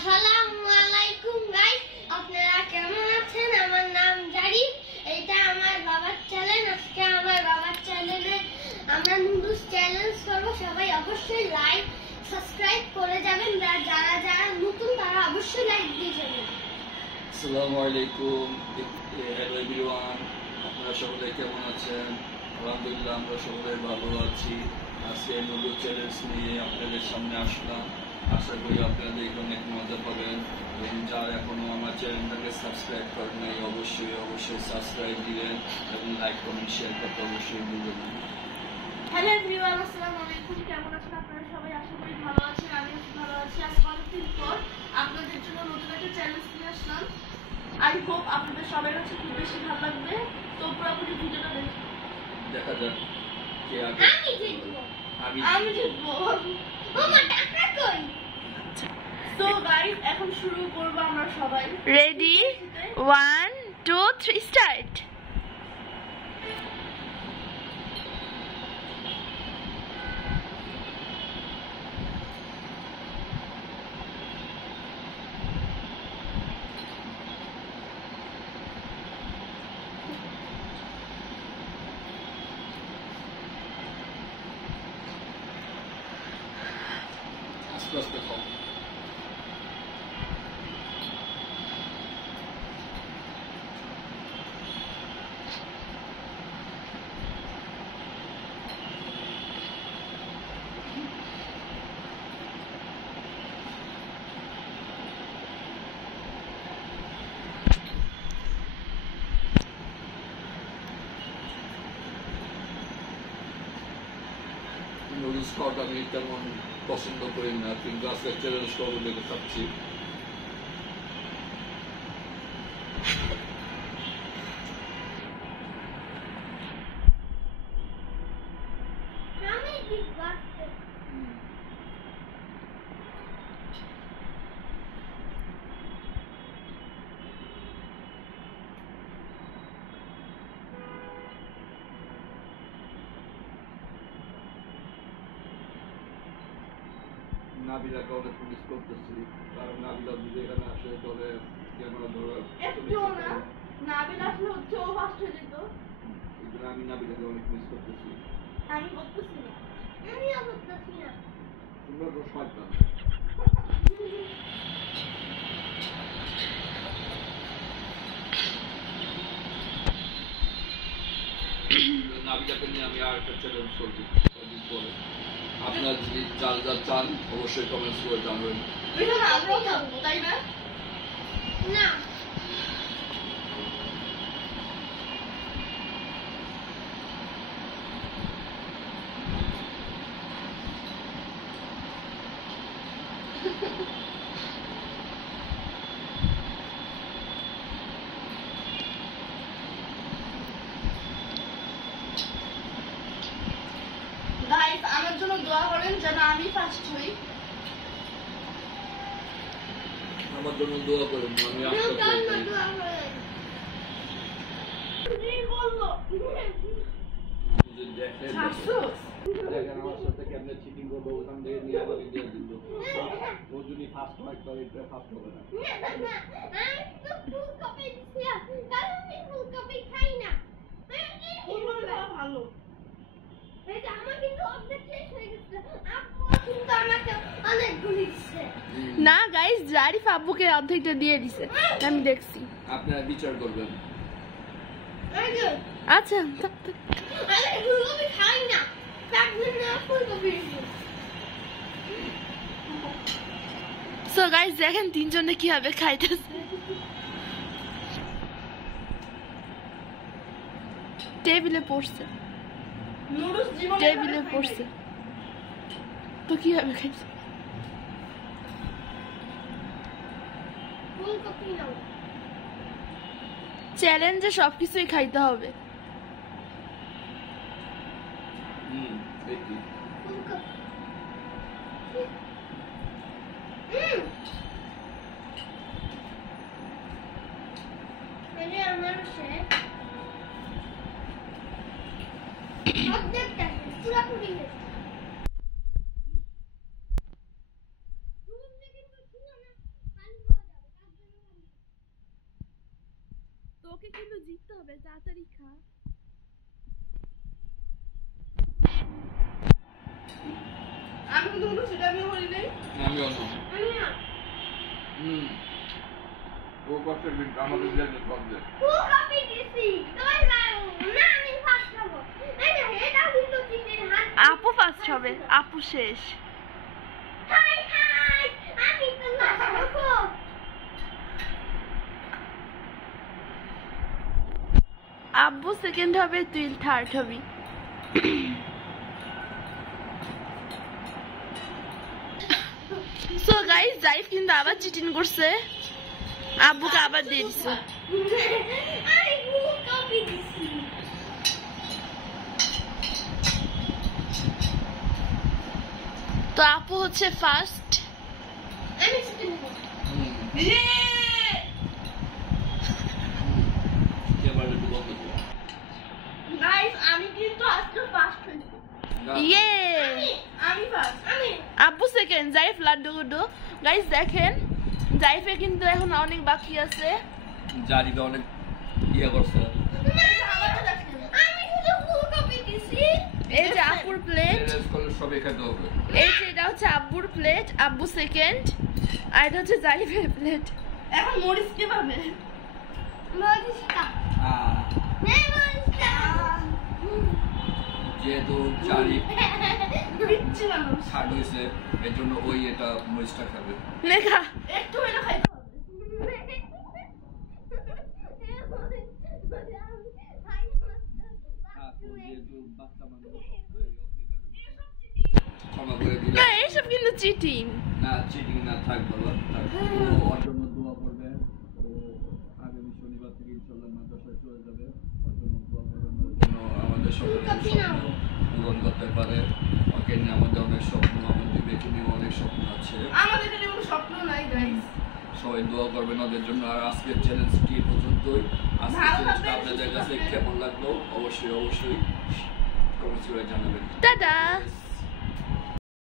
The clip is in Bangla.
আসসালামু আলাইকুম গাইস, আপনারা কেমন আছেন? আমার নাম জারি, এটা আমার বাবার চ্যানেল। আজকে আমার বাবার চ্যানেলে আমরা নুডলস চ্যালেঞ্জ করব। সবাই অবশ্যই লাইক সাবস্ক্রাইব করে যাবেন, যারা যারা নতুন তারা অবশ্যই লাইক দিয়ে যাবেন। আসসালামু আলাইকুম, হ্যালো এভরিওয়ান, আপনারা সকলে কেমন আছেন? আলহামদুলিল্লাহ আমরা সকলে ভালো আছি। আজকে নুডলস চ্যালেঞ্জ নিয়ে আপনাদের সামনে আসলাম। আশা করি আপনারা দেখে অনেক মজা পাবেন এবং যারা এখনো আমার চ্যানেলটাকে সাবস্ক্রাইব করেন নাই অবশ্যই সাবস্ক্রাইব দিবেন এবং লাইক কমেন্ট শেয়ার করতে অবশ্যই ভুলবেন না। হ্যালো এভরিওয়ান, আসসালামু আলাইকুম। কেমন আছেন আপনারা সবাই? আশা করি ভালো আছেন। আমি ভালো আছি। আজ অনেকদিন পর আপনাদের জন্য নতুন একটা চ্যালেঞ্জ নিয়ে আসলাম। আই হোপ আপনাদের সবার কাছে খুব বেশি ভালো লাগবে। তো পুরোপুরি ভিডিওটা দেখুন। দেখা যাক কে আগে। আমি জিতবো। মামা টাকা কই? তো গাইস, এখন শুরু করব আমরা সবাই। Ready 1 2 3 start. আস্তে আস্তে খাও। নুডলস খাওয়াটা আমি তেমন পছন্দ করি না, কিন্তু আজকে চ্যালেঞ্জ করবো দেখে খাচ্ছি। আমি জিতবো আজকে। নাবিলাকে অনেক মিস করতেছি, কারণ নাবিলা যদি এখানে আসে তবে ক্যামেরা ধরে একটুও না, নাবিল আসলে হচ্ছে ও ফার্স্ট হয়ে যেত। আমি নাবিলাকে অনেক মিস করতেছি। আমি করতেছি না। আমিও করতেছি না। তোমরা তো শয়তান। নাবিলাকে নিয়ে আমি আর একটা চ্যালেঞ্জ করবো কদিন পরে। আপনারা যদি চাল চান অবশ্যই কমেন্টস করে জানবেন। এখানে আমরাও থাকবো, তাই না? না, গাইস, আমার জন্য দোয়া করেন যেন আমি ফার্স্ট হই। আমার জন্য দোয়া করুন, আমি আশা আমার জন্য করি। দোয়া করেন। কি বলবো? যদি দেখেন হাসুস? দেখেন আমার সাথে কেমনে চিটিং করবো, ওখান থেকে নিয়ে আমাকে দিয়ে দিল। ও যদি ফার্স্ট হয় তবে এটা ফার্স্ট হবে না। আমি তো ফুলকপি দিছিলাম, কারণ আমি ফুলকপি খাই না। ফুলকপি খাওয়া ভালো। এই যে আমার কিন্তু অর্ধেক শেষ হয়ে গেছে। আপু কিন্তু আমাকে অনেকগুলি দিচ্ছে। না গাইস, জারিফ আব্বুকে অর্ধেকটা দিয়ে দিছে, আমি দেখছি। আপনারা বিচার করবেন। এই যে, আচ্ছা আমি ফুলকপি খাই না, তার জন্য ফুলকপি দিছি। সো গাইস, দেখেন তিনজনে কিভাবে খাইতেছে। টেবিলে পড়ছে, নুডলস জীবনে টেবিলে খাই নাই। পড়ছে তো কিভাবে খাইছে? ফুলকপি নাও। চ্যালেঞ্জে সবকিছুই খাইতে হবে। দেখি ফুলকপি। এই যে আমার শেষ। অর্ধেকটা শেষ, পুরোপুরি শেষ। দুধটা কিন্তু ছিল না, তোকে কিন্তু জিততে হবে, তাড়াতাড়ি খা। আমি কিন্তু কোনো সেটা আমি বলি নাই। আমিও না। ও কষ্টের দিন আমাদের জন্য সবচেয়ে ফুলকপি দিছি তুই না আমি ফার্স্ট হব। এই যে এটা কিন্তু চিটির হাত। আপু ফার্স্ট হবে, আপু শেষ। হাই হাই আমি তো লাস্ট হব। আব্বু সেকেন্ড হবে, তুই থার্ড হবি। সো গাইস, জাইফ কিন্তু আবার চিটিং করছে, আব্বুকে আবার দিয়ে দিছে। আমি ফুলকপি দিছি। তো আপু হচ্ছে ফার্স্ট। আমি চিকেন নেব। ইয়ে! এবার একটু বন্ধ করো। গাইস আমি কিন্তু আজকে ফার্স্ট হয়েছি। ইয়ে, আমি ফার্স্ট। আমি আব্বু সেকেন্ড, জাইফ লাড্ডু গুড্ডু। গাইস দেখেন, জাইফে কিন্তু এখন অনেক বাকি আছে। জারিবে অনেক ইয়ে করছে। আমারটা দেখেন। আমি শুধু ফুলকপি দিছি। এই যে আপুর প্লেট, চ্যালেঞ্জ করলে সবই খেতে হবে। এই যে এটা হচ্ছে আব্বুর প্লেট, আব্বু সেকেন্ড, আর এটা হচ্ছে জারিফের প্লেট। এখন মরিচ কে পাবে? মরিচটা নে মরিচটা। যেহেতু জারি পিচ্ছি মানুষ। ছাড় হয়েছে এর জন্য ওই এটা মরিচটা খাবে। লেখা একটু হইলে খাইতে হবে। যেহেতু বাচ্চা মানুষ ক্ষমা করে দিলে না, এইসব কিন্তু চিটিং। না চিটিং না থাক বাবা থাক। ও ওর জন্য দোয়া করবে। ও আগামী শনিবার থেকে ইনশাল্লাহ মাদ্রাসায় চলে যাবে। ওর জন্য দোয়া করবেন, ওর জন্য আমাদের সকলের স্বপ্ন পূরণ করতে পারে। ওকে নিয়ে আমাদের অনেক স্বপ্ন, আমাদের বিবেকে নিয়ে অনেক স্বপ্ন আছে। আমাদের জন্য কোনো স্বপ্ন নাই গাইস। সবাই দোয়া করবেন ওদের জন্য। আর আজকের চ্যালেঞ্জটি এই পর্যন্তই। আজকের ভালো চ্যালেঞ্জটা থাকবেন, আপনাদের সুস্থ কাছে থাকবেন। কেমন লাগলো অবশ্যই কমেন্টস করে জানাবেন। টাটা।